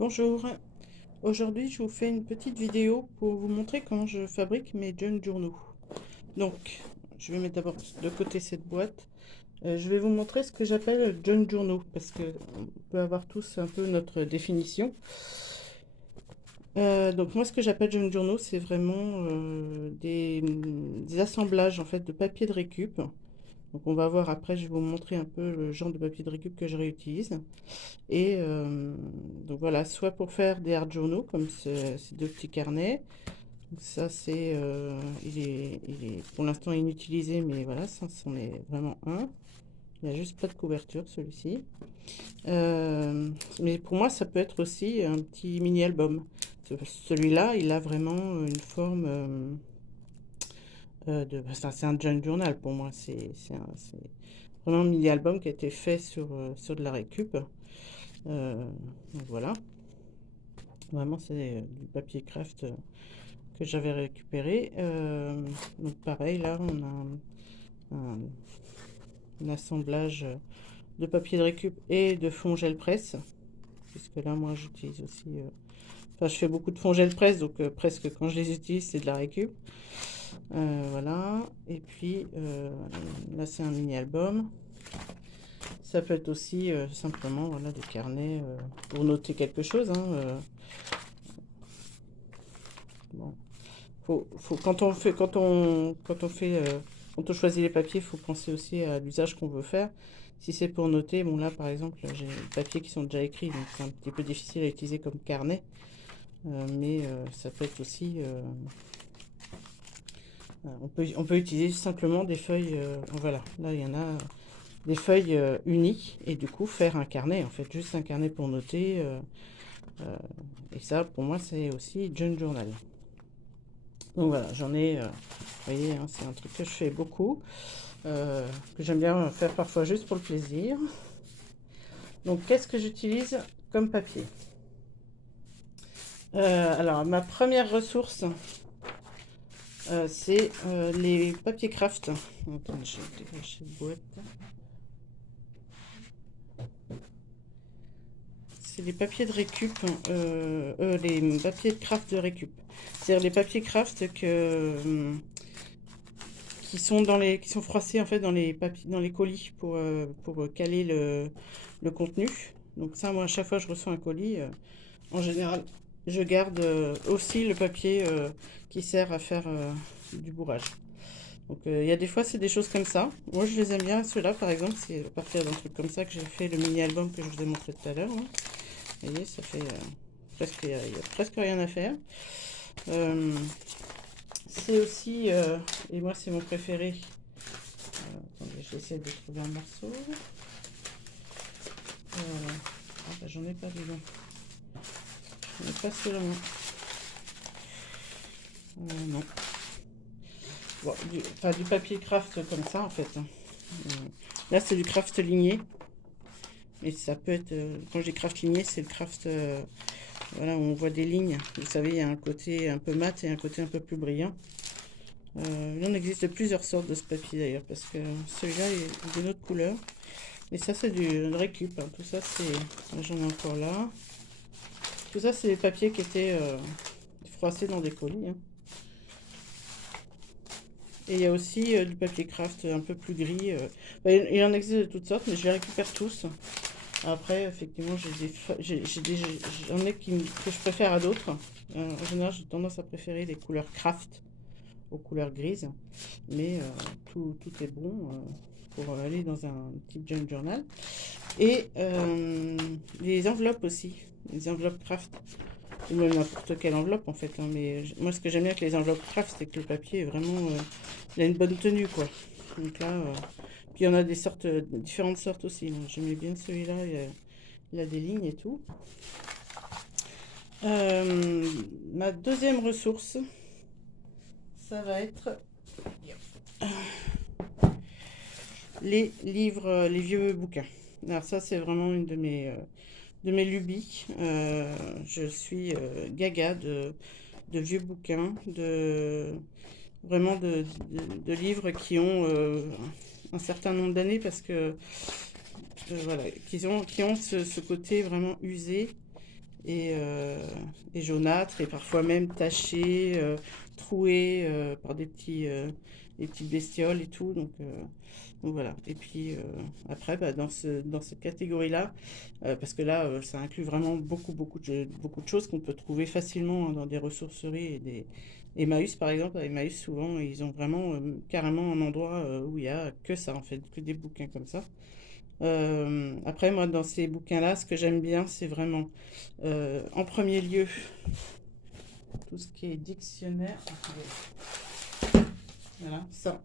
Bonjour, aujourd'hui je vous fais une petite vidéo pour vous montrer comment je fabrique mes junk journaux. Donc, je vais mettre d'abord de côté cette boîte. Je vais vous montrer ce que j'appelle junk journaux parce que on peut avoir tous un peu notre définition. Donc moi ce que j'appelle junk journaux, c'est vraiment des assemblages en fait de papier de récup. Donc on va voir après, je vais vous montrer un peu le genre de papier de récup que je réutilise. Et donc voilà, soit pour faire des hard journaux comme ces deux petits carnets. Donc ça c'est, il est pour l'instant inutilisé, mais voilà, ça c'en est vraiment un. Il n'y a juste pas de couverture celui-ci. Mais pour moi ça peut être aussi un petit mini album. Celui-là il a vraiment une forme enfin, c'est un junk journal pour moi. C'est vraiment un mini album qui a été fait sur de la récup. Donc voilà. Vraiment, c'est du papier craft que j'avais récupéré. Donc pareil, là, on a un assemblage de papier de récup et de fond gel presse. Puisque là, moi, j'utilise aussi... Enfin, je fais beaucoup de fond gel presse, donc presque quand je les utilise, c'est de la récup. Voilà. Et puis, là, c'est un mini-album. Ça peut être aussi simplement voilà, des carnets pour noter quelque chose. Hein, bon. Quand on choisit les papiers, il faut penser aussi à l'usage qu'on veut faire. Si c'est pour noter, bon là par exemple, j'ai des papiers qui sont déjà écrits, donc c'est un petit peu difficile à utiliser comme carnet. Mais ça peut être aussi... on peut utiliser simplement des feuilles... voilà, là il y en a des feuilles uniques, et du coup faire un carnet, en fait, juste un carnet pour noter. Euh, et ça, pour moi, c'est aussi junk journal. Donc voilà, j'en ai, vous voyez, hein, c'est un truc que je fais beaucoup, que j'aime bien faire parfois juste pour le plaisir. Donc qu'est-ce que j'utilise comme papier? Alors ma première ressource, c'est les papiers craft. Attends, je vais dégager cette boîte. C'est les papiers de récup, les papiers de craft de récup. C'est-à-dire les papiers craft qui sont froissés en fait dans les papiers, dans les colis pour caler le contenu. Donc ça, moi, à chaque fois que je reçois un colis, en général, je garde aussi le papier qui sert à faire du bourrage. Donc il y a des fois, c'est des choses comme ça. Moi, je les aime bien. Ceux-là, par exemple, c'est à partir d'un truc comme ça que j'ai fait le mini-album que je vous ai montré tout à l'heure. Hein. Vous voyez, ça fait presque, il y a presque rien à faire. C'est aussi, et moi c'est mon préféré. Attendez, je vais essayer de trouver un morceau. Ah bah, j'en ai pas dedans. J'en ai pas sous la main. Non. Bon, enfin, du papier craft comme ça en fait. Hein. Là c'est du craft ligné. Et ça peut être, quand je dis craft ligné, c'est le craft, voilà, où on voit des lignes. Vous savez, il y a un côté un peu mat et un côté un peu plus brillant. Il en existe plusieurs sortes de ce papier d'ailleurs, parce que celui-là est d'une autre couleur. Et ça, c'est du récup. Hein. Tout ça, c'est... J'en ai encore là. Tout ça, c'est des papiers qui étaient froissés dans des colis. Hein. Et il y a aussi du papier craft un peu plus gris. Il en existe de toutes sortes, mais je les récupère tous. Après, effectivement, j'en ai que je préfère à d'autres. En général, j'ai tendance à préférer les couleurs craft aux couleurs grises. Mais tout est bon pour aller dans un petit junk journal. Et les enveloppes aussi. Les enveloppes craft. Ou même n'importe quelle enveloppe en fait. Hein, mais moi, ce que j'aime bien avec les enveloppes craft, c'est que le papier est vraiment... il a une bonne tenue quoi. Donc là... puis il y en a des sortes, différentes sortes aussi. J'aimais bien celui-là. Il a des lignes et tout. Ma deuxième ressource, ça va être les livres, les vieux bouquins. Alors ça, c'est vraiment une de mes lubies. Je suis gaga de vieux bouquins, vraiment de livres qui ont un certain nombre d'années parce que voilà, qui ont ce côté vraiment usé et, jaunâtres, et parfois même tachés, troués par des petites bestioles et tout. Donc voilà. Et puis après, bah, dans cette catégorie-là, parce que là, ça inclut vraiment beaucoup de choses qu'on peut trouver facilement, hein, dans des ressourceries et des Emmaüs, par exemple. À Emmaüs, souvent, ils ont vraiment carrément un endroit où il y a que ça, en fait, que des bouquins comme ça. Après, moi, dans ces bouquins-là, ce que j'aime bien, c'est vraiment, en premier lieu, tout ce qui est dictionnaire. Voilà, ça.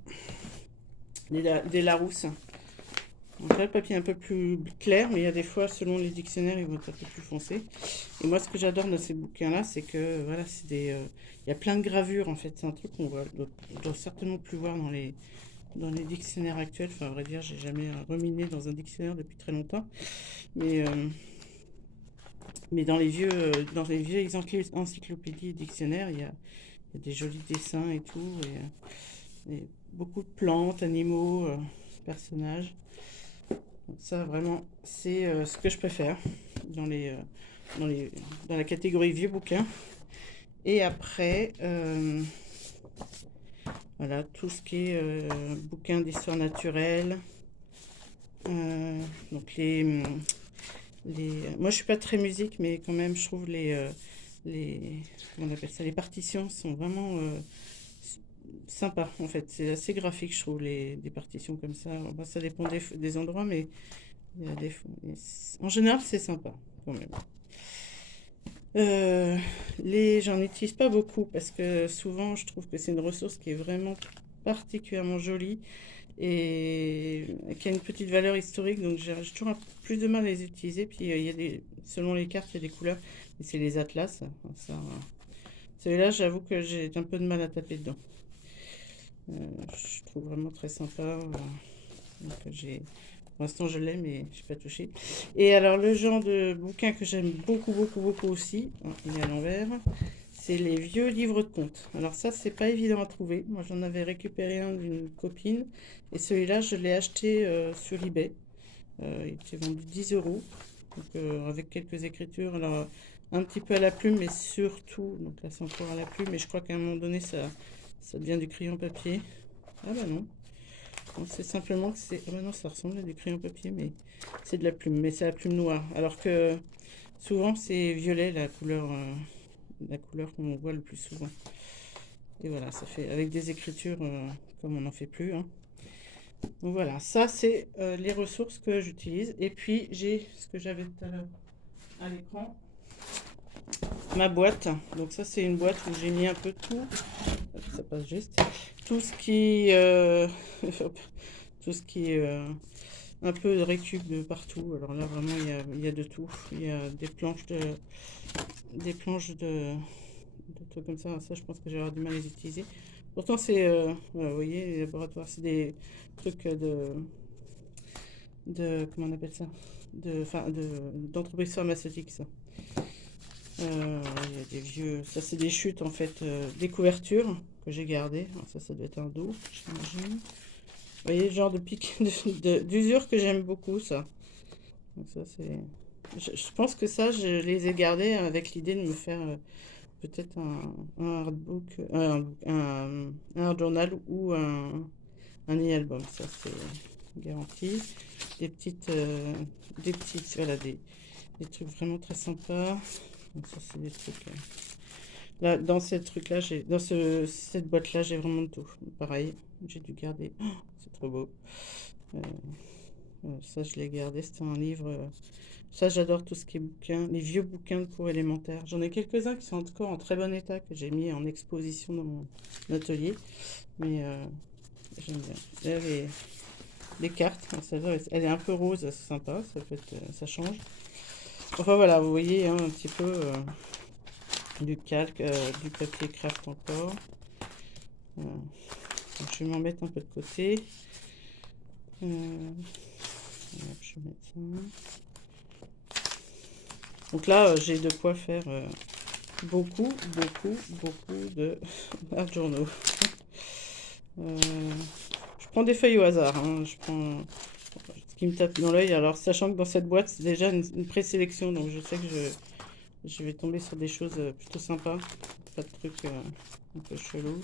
Des Larousse. Donc là, le papier est un peu plus clair, mais il y a des fois, selon les dictionnaires, ils vont être un peu plus foncés. Et moi, ce que j'adore dans ces bouquins-là, c'est que, voilà, il y a plein de gravures, en fait. C'est un truc on doit certainement plus voir dans les dictionnaires actuels. Enfin, à vrai dire, j'ai jamais reminé dans un dictionnaire depuis très longtemps. Mais, dans les vieux encyclopédies et dictionnaires, il y a des jolis dessins et tout. Et beaucoup de plantes, animaux, personnages. Donc ça, vraiment, c'est ce que je préfère dans dans les, dans la catégorie vieux bouquins. Et après, voilà, tout ce qui est bouquins d'histoire naturelle. Donc moi, je suis pas très musique, mais quand même, je trouve comment on appelle ça, les partitions sont vraiment sympas, en fait. C'est assez graphique, je trouve, des partitions comme ça. Enfin, ça dépend des endroits, mais il y a en général, c'est sympa, quand même. Euh, j'en utilise pas beaucoup parce que souvent, je trouve que c'est une ressource qui est vraiment particulièrement jolie et qui a une petite valeur historique, donc j'ai toujours plus de mal à les utiliser. Puis il y a selon les cartes, il y a des couleurs, et c'est les atlas. Enfin, ça, celui-là, j'avoue que j'ai un peu de mal à taper dedans. Je trouve vraiment très sympa. Donc pour l'instant, je l'ai, mais je n'ai pas touché. Et alors, le genre de bouquin que j'aime beaucoup aussi, hein, il est à l'envers, c'est les vieux livres de contes. Alors ça, c'est pas évident à trouver. Moi, j'en avais récupéré un d'une copine, et celui-là, je l'ai acheté sur eBay. Il était vendu 10 euros, donc, avec quelques écritures. Alors, un petit peu à la plume, mais surtout, donc là, c'est encore à la plume, mais je crois qu'à un moment donné, ça devient du crayon papier. Ah bah non. C'est simplement que c'est... Ah bah non, ça ressemble à du crayon papier, mais c'est de la plume. Mais c'est la plume noire. Alors que souvent, c'est violet, la couleur qu'on voit le plus souvent. Et voilà, ça fait avec des écritures comme on n'en fait plus, hein. Donc voilà, ça c'est les ressources que j'utilise. Et puis j'ai ce que j'avais tout à l'heure à l'écran, ma boîte. Donc ça c'est une boîte où j'ai mis un peu tout. Ça passe juste. Tout ce qui, tout ce qui est un peu de récup de partout. Alors là vraiment il y a de tout. Il y a des planches de trucs comme ça. Ça je pense que j'ai du mal à les utiliser. Pourtant c'est, voilà, vous voyez, les laboratoires, c'est des trucs comment on appelle ça, d'entreprise pharmaceutique, ça. Il y a des vieux, ça c'est des chutes en fait, des couvertures que j'ai gardées. Alors ça doit être un dos, j'imagine. Vous voyez le genre de pic d'usure que j'aime beaucoup, ça. Donc ça c'est, je pense que ça je les ai gardés avec l'idée de me faire peut-être un hardbook, un hard journal ou un e-album, ça c'est garanti. Voilà, des trucs vraiment très sympas. Donc ça c'est des trucs. Là, dans cette boîte-là, j'ai vraiment de tout. Pareil, j'ai dû garder. Oh, c'est trop beau. Euh, ça, je l'ai gardé. C'était un livre. Ça, j'adore tout ce qui est bouquins, les vieux bouquins de cours élémentaires. J'en ai quelques-uns qui sont encore en très bon état, que j'ai mis en exposition dans mon atelier. Mais j'aime bien. Là, les cartes, elle est un peu rose, c'est sympa, ça change. Enfin voilà, vous voyez, hein, un petit peu du calque, du papier craft encore. Donc, je vais m'en mettre un peu de côté. Je vais mettre ça. Donc là, j'ai de quoi faire beaucoup de art journaux. Je prends des feuilles au hasard, hein. Je prends ce qui me tape dans l'œil. Alors, sachant que dans cette boîte, c'est déjà une présélection, donc je sais que je vais tomber sur des choses plutôt sympas. Pas de trucs un peu chelous.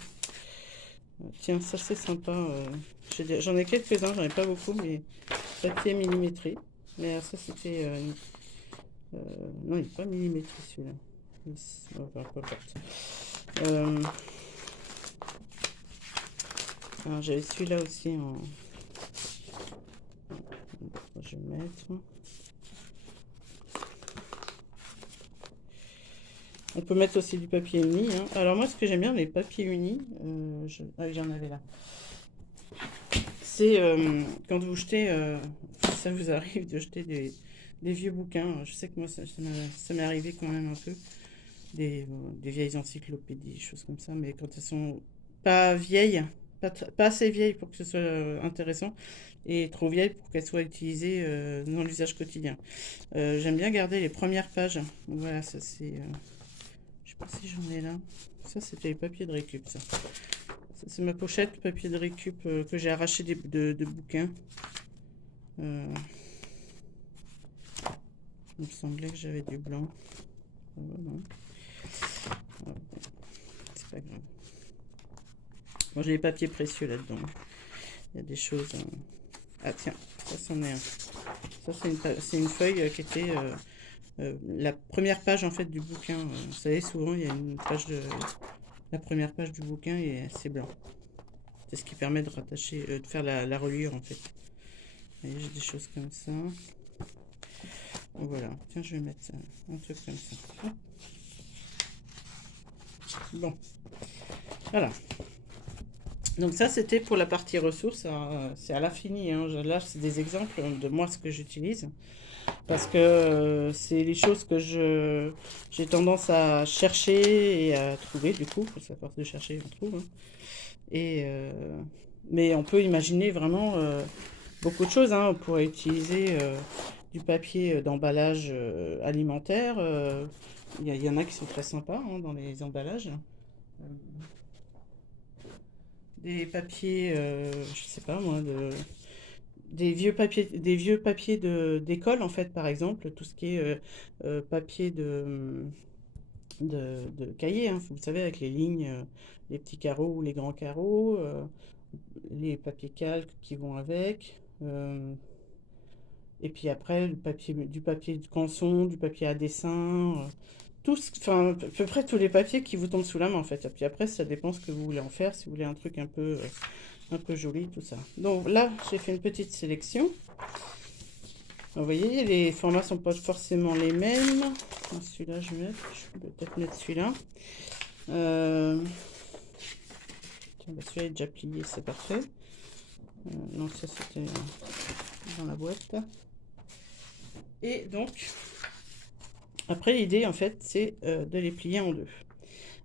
Tiens, ça c'est sympa. J'en ai quelques-uns, j'en ai pas beaucoup, mais papier millimétré. Mais ça c'était... non, il n'est pas millimétré celui-là. Enfin, peu importe. J'avais celui-là aussi en... Je vais mettre... On peut mettre aussi du papier uni. Hein. Alors moi, ce que j'aime bien, les papiers unis, j'en avais là. C'est quand vous jetez, ça vous arrive de jeter des vieux bouquins. Je sais que moi, ça m'est arrivé quand même un peu. Des vieilles encyclopédies, des choses comme ça. Mais quand elles sont pas vieilles, pas assez vieilles pour que ce soit intéressant, et trop vieilles pour qu'elles soient utilisées dans l'usage quotidien. J'aime bien garder les premières pages. Voilà, ça c'est... je sais pas si j'en ai là. Ça, c'était les papiers de récup, ça. C'est ma pochette papier de récup que j'ai arraché de bouquins. Il me semblait que j'avais du blanc. Oh, non. Oh, c'est pas grave. Bon, j'ai les papiers précieux là-dedans. Il y a des choses... Ah tiens, ça c'en est un. Ça c'est une feuille qui était... la première page en fait du bouquin. Vous savez, souvent il y a une page de... La première page du bouquin et c'est blanc. C'est ce qui permet de rattacher, de faire la reliure en fait. Vous voyez, j'ai des choses comme ça. Donc, voilà, tiens, je vais mettre ça, un truc comme ça. Bon, voilà. Donc ça, c'était pour la partie ressources. C'est à l'infini. Hein. Là, c'est des exemples de moi, ce que j'utilise. Parce que c'est les choses que j'ai tendance à chercher et à trouver, du coup. Parce qu'à force de chercher, on trouve. Hein. Mais on peut imaginer vraiment beaucoup de choses. Hein. On pourrait utiliser du papier d'emballage alimentaire. Il y en a qui sont très sympas hein, dans les emballages. Des papiers, je sais pas moi, des vieux papiers d'école en fait, par exemple, tout ce qui est papier de cahier, hein, vous savez, avec les lignes, les petits carreaux ou les grands carreaux, les papiers calques qui vont avec. Et puis après, du papier de canson, du papier à dessin, enfin, à peu près tous les papiers qui vous tombent sous la main en fait. Et puis après, ça dépend ce que vous voulez en faire, si vous voulez un truc un peu joli, tout ça. Donc là, j'ai fait une petite sélection. Vous voyez, les formats sont pas forcément les mêmes. Celui-là, je vais peut-être mettre celui-là. Celui-là est déjà plié, c'est parfait. Non, ça c'était dans la boîte. Et donc, après l'idée en fait, c'est de les plier en deux.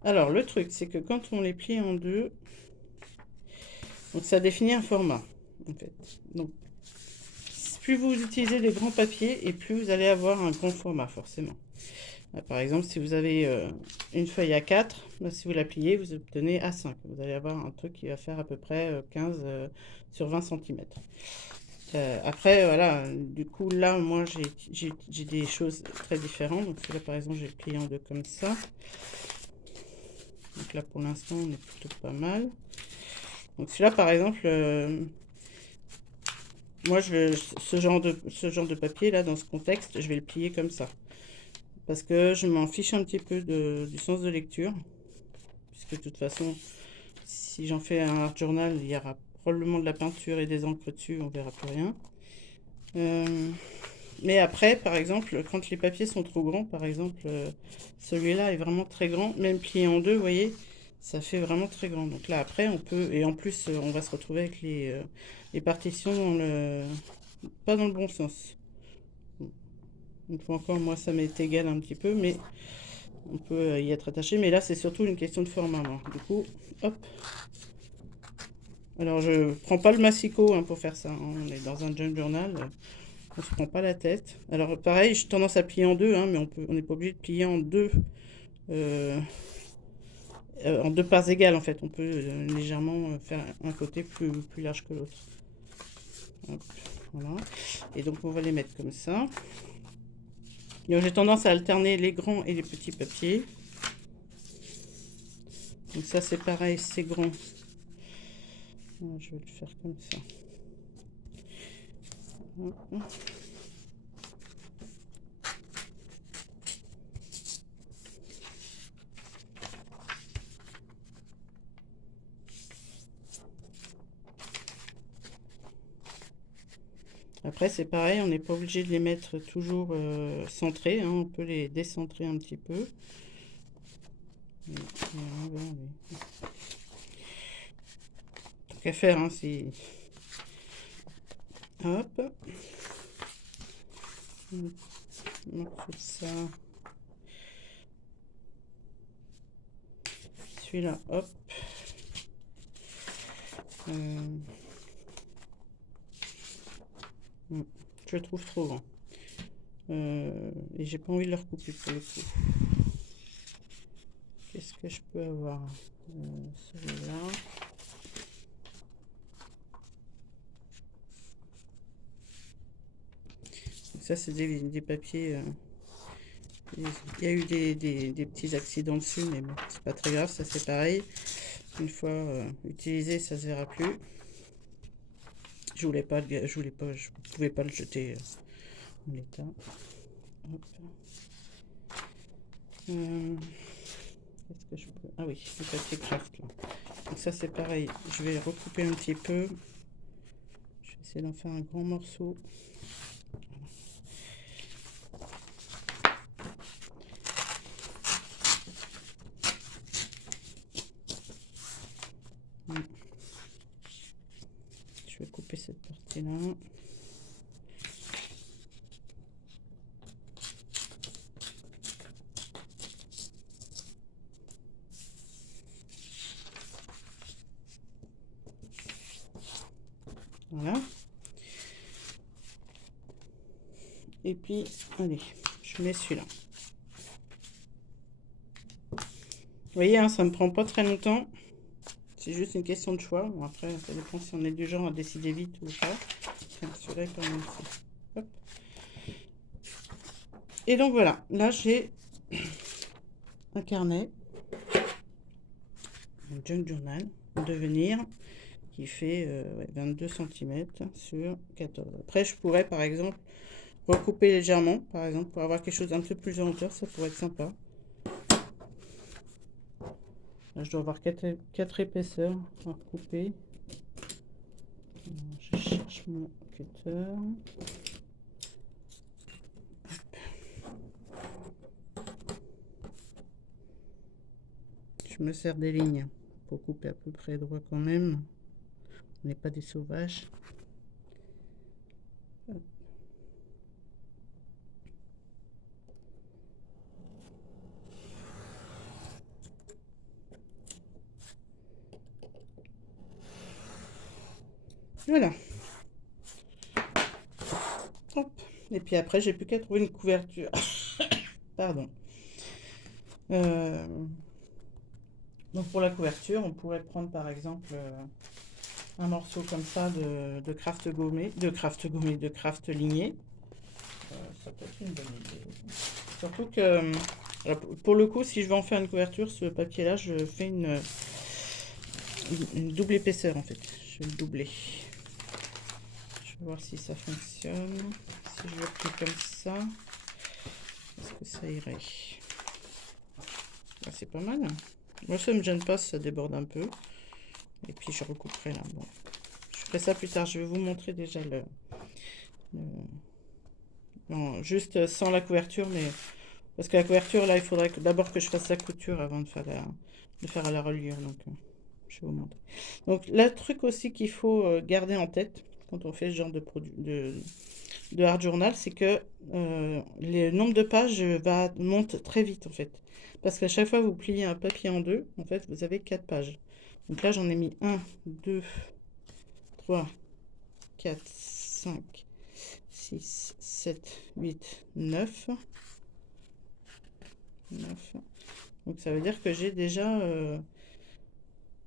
Alors le truc, c'est que quand on les plie en deux, donc ça définit un format en fait. Donc plus vous utilisez des grands papiers et plus vous allez avoir un grand format forcément. Là, par exemple, si vous avez une feuille A4, bah, si vous la pliez, vous obtenez A5. Vous allez avoir un truc qui va faire à peu près 15 sur 20 cm. Après, voilà, du coup, là, moi, j'ai des choses très différentes. Donc, là, par exemple, j'ai plié en deux comme ça. Donc là, pour l'instant, on est plutôt pas mal. Donc, celui-là, par exemple, moi, ce genre de papier, là, dans ce contexte, je vais le plier comme ça. Parce que je m'en fiche un petit peu du sens de lecture. Puisque, de toute façon, si j'en fais un art journal, il y aura probablement de la peinture et des encres dessus, on verra plus rien. Mais après, par exemple, quand les papiers sont trop grands, par exemple, celui-là est vraiment très grand, même plié en deux, vous voyez, ça fait vraiment très grand. Donc là, après, on peut, et en plus, on va se retrouver avec les partitions pas dans le bon sens. Une fois encore, moi, ça m'est égal un petit peu, mais on peut y être attaché. Mais là, c'est surtout une question de format. Moi. Du coup, hop. Alors, je prends pas le massicot hein, pour faire ça. Hein. On est dans un junk journal. On se prend pas la tête. Alors, pareil, j'ai tendance à plier en deux, hein, mais on n'est pas obligé de plier en deux parts égales, en fait. On peut légèrement faire un côté plus large que l'autre. Voilà. Et donc, on va les mettre comme ça. Donc j'ai tendance à alterner les grands et les petits papiers. Donc ça c'est pareil, c'est grand. Je vais le faire comme ça. Après c'est pareil, on n'est pas obligé de les mettre toujours centrés, hein, on peut les décentrer un petit peu. Tant qu'à faire, hein, c'est... Hop. On fait ça. Celui-là, hop. Je le trouve trop grand. Et j'ai pas envie de le recouper pour le coup. Qu'est-ce que je peux avoir? Celui-là. Ça, c'est des papiers. Il y a eu des petits accidents dessus, mais bon, c'est pas très grave, ça c'est pareil. Une fois utilisé, ça se verra plus. Je pouvais pas le jeter en l'état. Qu'est-ce que je peux... Ah oui, le papier craft là. Donc ça c'est pareil, je vais recouper un petit peu. Je vais essayer d'en faire un grand morceau. Je vais couper cette partie là. Voilà. Et puis, allez, je mets celui-là. Vous voyez, hein, ça ne me prend pas très longtemps. C'est juste une question de choix. Bon, après, ça dépend si on est du genre à décider vite ou pas. Celui-là est pas mal aussi. Hop. Et donc voilà, là j'ai un carnet, un junk journal, devenir, qui fait 22 cm sur 14. Après, je pourrais par exemple recouper légèrement, par exemple, pour avoir quelque chose d'un peu plus en hauteur, ça pourrait être sympa. Là, je dois avoir 4 épaisseurs à recouper. Je cherche mon cutter. Je me sers des lignes pour couper à peu près droit quand même. On n'est pas des sauvages. Voilà. Hop. Et puis après, j'ai plus qu'à trouver une couverture. Pardon. Donc pour la couverture, on pourrait prendre par exemple un morceau comme ça de craft gommé, de craft ligné. Ça peut être une bonne idée. Surtout que pour le coup, si je veux en faire une couverture, ce papier-là, je fais une double épaisseur en fait. Je vais le doubler. Je vais voir si ça fonctionne. Si je le plie comme ça, est-ce que ça irait? Ah, c'est pas mal. Moi, ça me gêne pas si ça déborde un peu. Et puis je recouperai là. Bon. Je ferai ça plus tard. Je vais vous montrer déjà non, juste sans la couverture, mais parce que la couverture là, il faudrait d'abord que je fasse la couture avant de faire à la reliure. Donc je vais vous montrer. Donc le truc aussi qu'il faut garder en tête quand on fait ce genre de produit de art journal, c'est que le nombre de pages monte très vite en fait. Parce qu'à chaque fois que vous pliez un papier en deux, en fait, vous avez 4 pages. Donc là, j'en ai mis 1, 2, 3, 4, 5, 6, 7, 8, 9. 9. Donc ça veut dire que j'ai déjà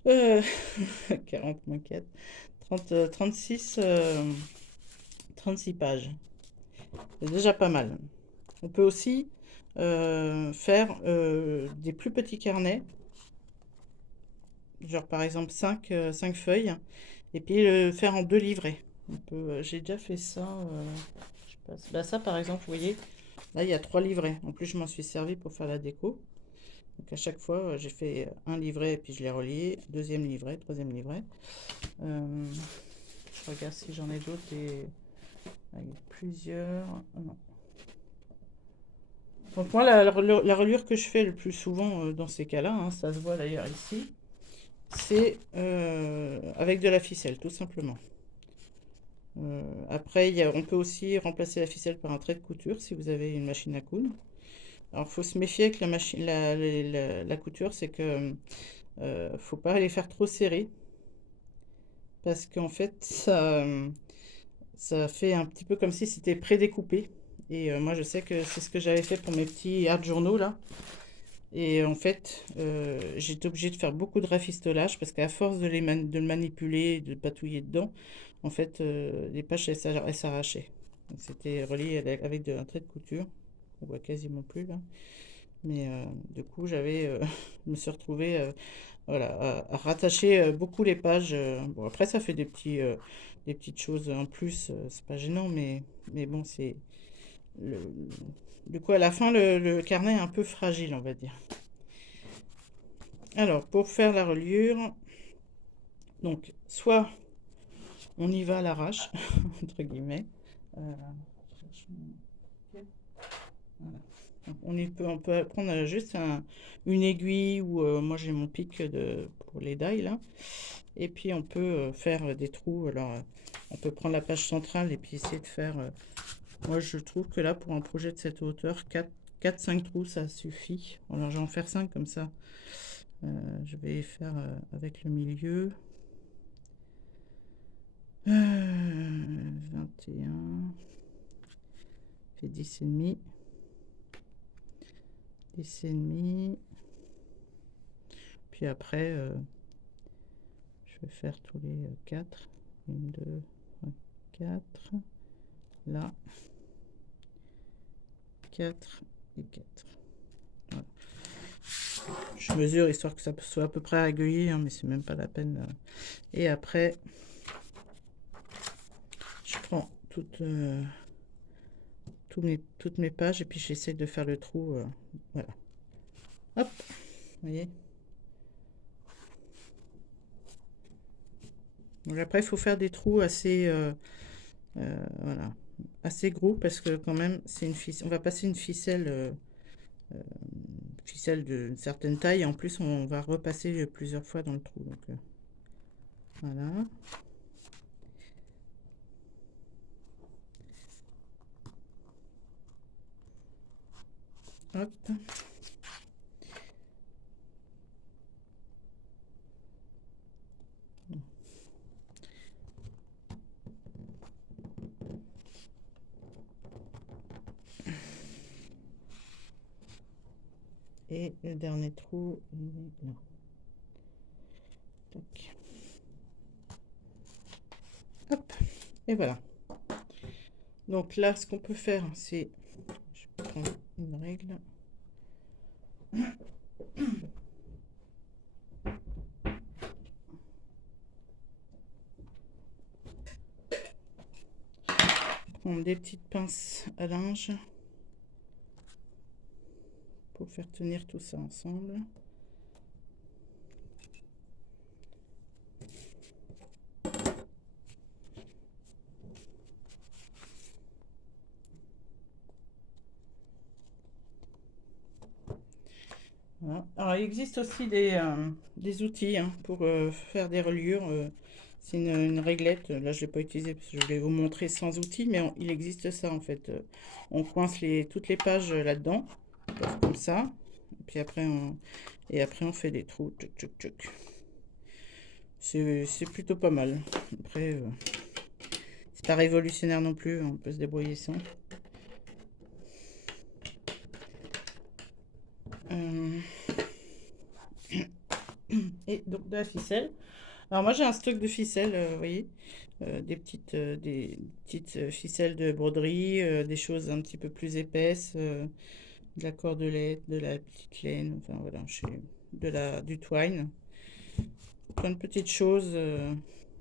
40 moins 4, 30, 36 pages. C'est déjà pas mal. On peut aussi faire des plus petits carnets, genre par exemple 5 feuilles, et puis le faire en 2 livrets. J'ai déjà fait ça. Je sais pas, bah ça par exemple, vous voyez, là il y a 3 livrets. En plus, je m'en suis servi pour faire la déco. Donc à chaque fois, j'ai fait un livret et puis je l'ai relié. Deuxième livret, troisième livret. Je regarde si j'en ai d'autres. Il y a plusieurs. Ah non. Donc moi, la reliure que je fais le plus souvent dans ces cas-là, hein, ça se voit d'ailleurs ici, c'est avec de la ficelle, tout simplement. Après, on peut aussi remplacer la ficelle par un trait de couture si vous avez une machine à coudre. Alors, il faut se méfier avec la machine, la couture, c'est que faut pas les faire trop serrer parce qu'en fait, ça fait un petit peu comme si c'était prédécoupé. Et moi, je sais que c'est ce que j'avais fait pour mes petits art journaux là. Et en fait, j'étais obligée de faire beaucoup de rafistolage parce qu'à force de le manipuler, de patouiller dedans, en fait, les pages, elles s'arrachaient. Donc, c'était relié avec un trait de couture. On voit quasiment plus là. Mais du coup, je me suis retrouvée voilà, à rattacher beaucoup les pages. Bon, après, ça fait des petites choses en plus. C'est pas gênant, mais bon, le, du coup, à la fin, le carnet est un peu fragile, on va dire. Alors, pour faire la reliure, donc, soit on y va à l'arrache, entre guillemets. Euh, voilà. On peut prendre juste une aiguille ou moi j'ai mon pic pour les die là. Et puis on peut faire des trous. Alors, on peut prendre la page centrale et puis essayer de faire. Moi, je trouve que là, pour un projet de cette hauteur, 4-5 trous, ça suffit. Alors, je vais en faire 5 comme ça. Je vais faire avec le milieu. 21. Fait 10 et demi. 10 et demi. Puis après, je vais faire tous les 4. 1, 2, 3, 4. Là. 4 et 4. Voilà. Je mesure histoire que ça soit à peu près régulier, hein, mais c'est même pas la peine. Et après, je prends toutes mes pages et puis j'essaie de faire le trou. Voilà. Hop, vous voyez. Donc après, il faut faire des trous voilà, assez gros parce que quand même, on va passer une ficelle d'une certaine taille et en plus, on va repasser plusieurs fois dans le trou. Donc voilà. Hop. Et le dernier trou, il est là. Tac. Hop. Et voilà. Donc là, ce qu'on peut faire, c'est... Je vais prendre une règle. Prendre des petites pinces à linge pour faire tenir tout ça ensemble. Voilà. Alors, il existe aussi des outils hein, pour faire des reliures. C'est une réglette. Là, je ne l'ai pas utilisée parce que je vais vous montrer sans outils, mais il existe ça en fait. On coince toutes les pages là-dedans, comme ça. Et après, on fait des trous. Tchouk, tchouk, tchouk. C'est plutôt pas mal. Après, c'est pas révolutionnaire non plus. On peut se débrouiller sans. Et donc de la ficelle. Alors moi j'ai un stock de ficelles, vous voyez, des petites ficelles de broderie, des choses un petit peu plus épaisses, de la cordelette, de la petite laine, enfin voilà, du twine, plein de petites choses.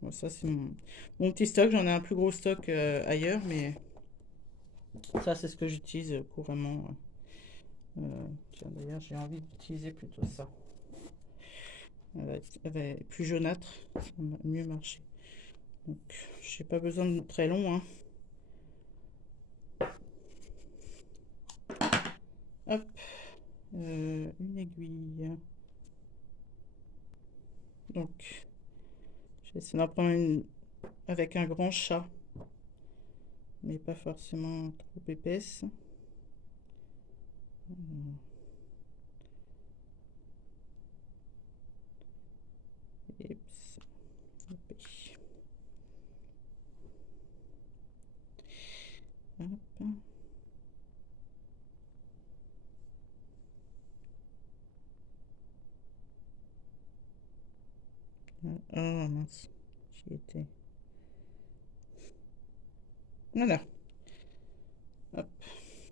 Bon, ça c'est mon petit stock, j'en ai un plus gros stock ailleurs, mais ça c'est ce que j'utilise couramment. Tiens, d'ailleurs j'ai envie d'utiliser plutôt ça. Elle va être plus jaunâtre, ça va mieux marcher. Donc, j'ai pas besoin de très long, hein. Hop, une aiguille. Donc, j'ai essayé d'en prendre une avec un grand chat, mais pas forcément trop épaisse. Oups. Hop. Oh mince, j'y étais. Voilà. Hop,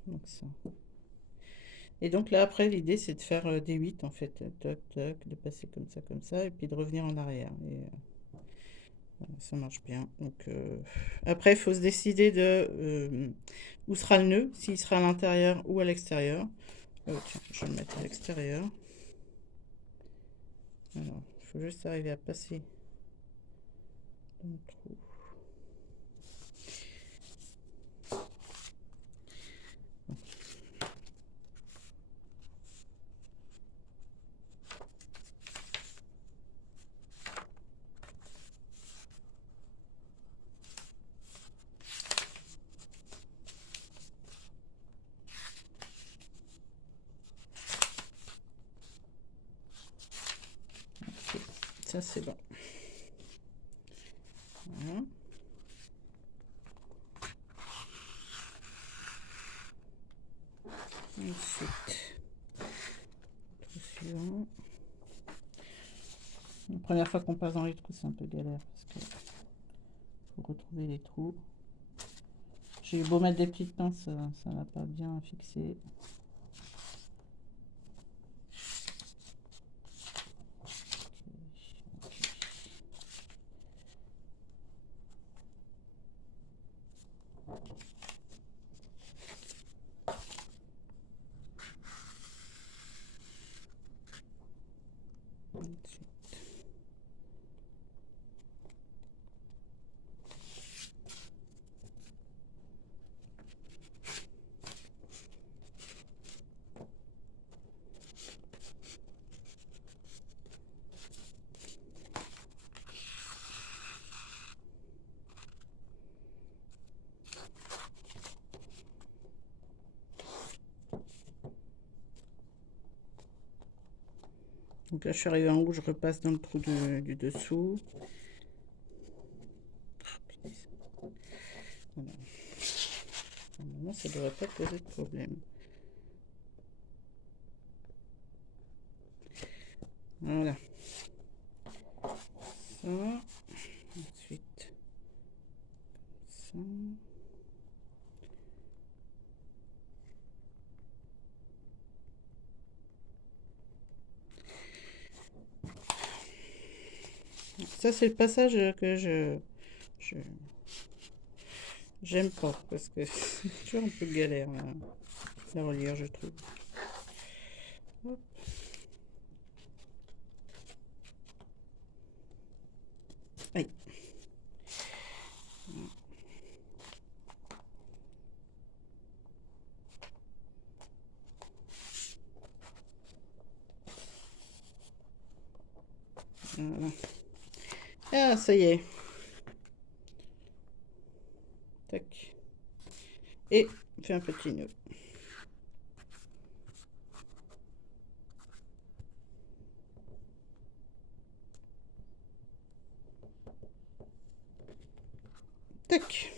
donc ça. Et donc là, après, l'idée, c'est de faire des 8 en fait. Toc, toc, de passer comme ça, et puis de revenir en arrière. Et voilà, ça marche bien. Donc après, il faut se décider de où sera le nœud, s'il sera à l'intérieur ou à l'extérieur. Tiens, je vais le mettre à l'extérieur. Alors, il faut juste arriver à passer dans le trou. Ok, ça c'est bon. Voilà. Ensuite, trou suivant. La première fois qu'on passe dans les trous, c'est un peu galère parce que faut retrouver les trous. J'ai eu beau mettre des petites pinces, ça n'a pas bien fixé. Donc là, je suis arrivée en haut, je repasse dans le trou du dessous. Voilà. Normalement, ça ne devrait pas poser de problème. Voilà. Ça. Ensuite, ça. Ça, c'est le passage que j'aime pas parce que c'est toujours un peu galère là, à relire, je trouve. Hop. Aïe. Voilà. Ah, ça y est. Tac. Et on fait un petit nœud. Tac.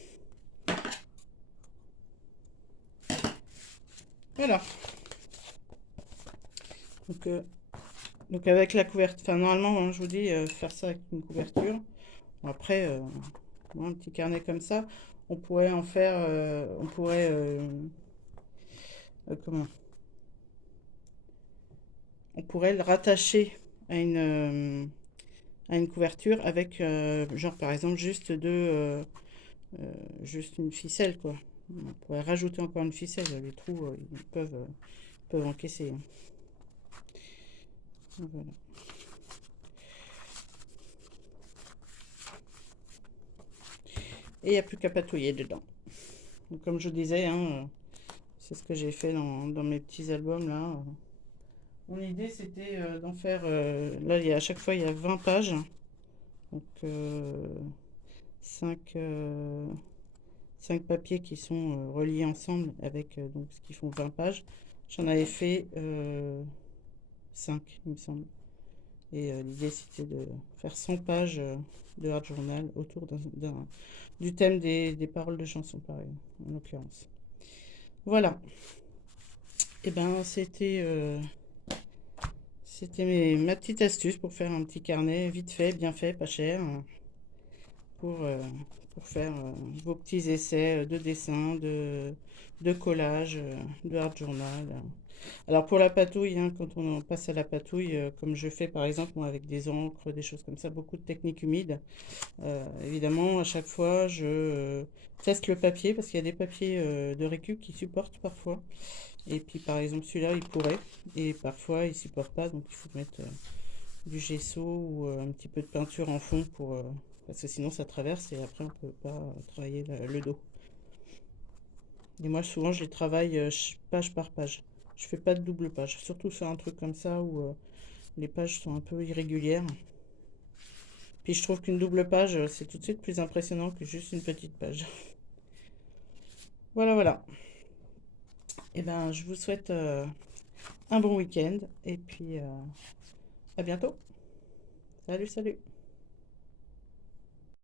Voilà. Donc Donc avec la couverture, enfin normalement, hein, je vous dis, faire ça avec une couverture. Bon, après, moi, un petit carnet comme ça, on pourrait en faire, on pourrait, comment? On pourrait le rattacher à une couverture avec, genre par exemple, juste une ficelle, quoi. On pourrait rajouter encore une ficelle. Les trous, peuvent encaisser, hein. Voilà. Et il n'y a plus qu'à patouiller dedans. Donc, comme je disais, hein, c'est ce que j'ai fait dans mes petits albums là. Mon idée c'était d'en faire. Là, à chaque fois, il y a 20 pages. Donc, 5, 5 papiers qui sont reliés ensemble avec donc, ce qui font 20 pages. J'en avais fait 5, il me semble. Et l'idée c'était de faire 100 pages de art journal autour du thème des paroles de chansons, pareil, en l'occurrence. Voilà. Et ben c'était ma petite astuce pour faire un petit carnet vite fait, bien fait, pas cher, pour, euh, pour faire vos petits essais de dessin, de collage, de art journal. Alors pour la patouille, hein, quand on passe à la patouille, comme je fais par exemple moi, avec des encres, des choses comme ça, beaucoup de techniques humides. Évidemment, à chaque fois, je teste le papier parce qu'il y a des papiers de récup qui supportent parfois. Et puis par exemple celui-là, il pourrait. Et parfois, il supporte pas, donc il faut mettre du gesso ou un petit peu de peinture en fond parce que sinon ça traverse et après on peut pas travailler le dos. Et moi souvent je les travaille page par page. Je fais pas de double page, surtout sur un truc comme ça où les pages sont un peu irrégulières. Puis je trouve qu'une double page c'est tout de suite plus impressionnant que juste une petite page. Voilà, voilà. Et ben je vous souhaite un bon week-end et puis à bientôt. Salut, salut.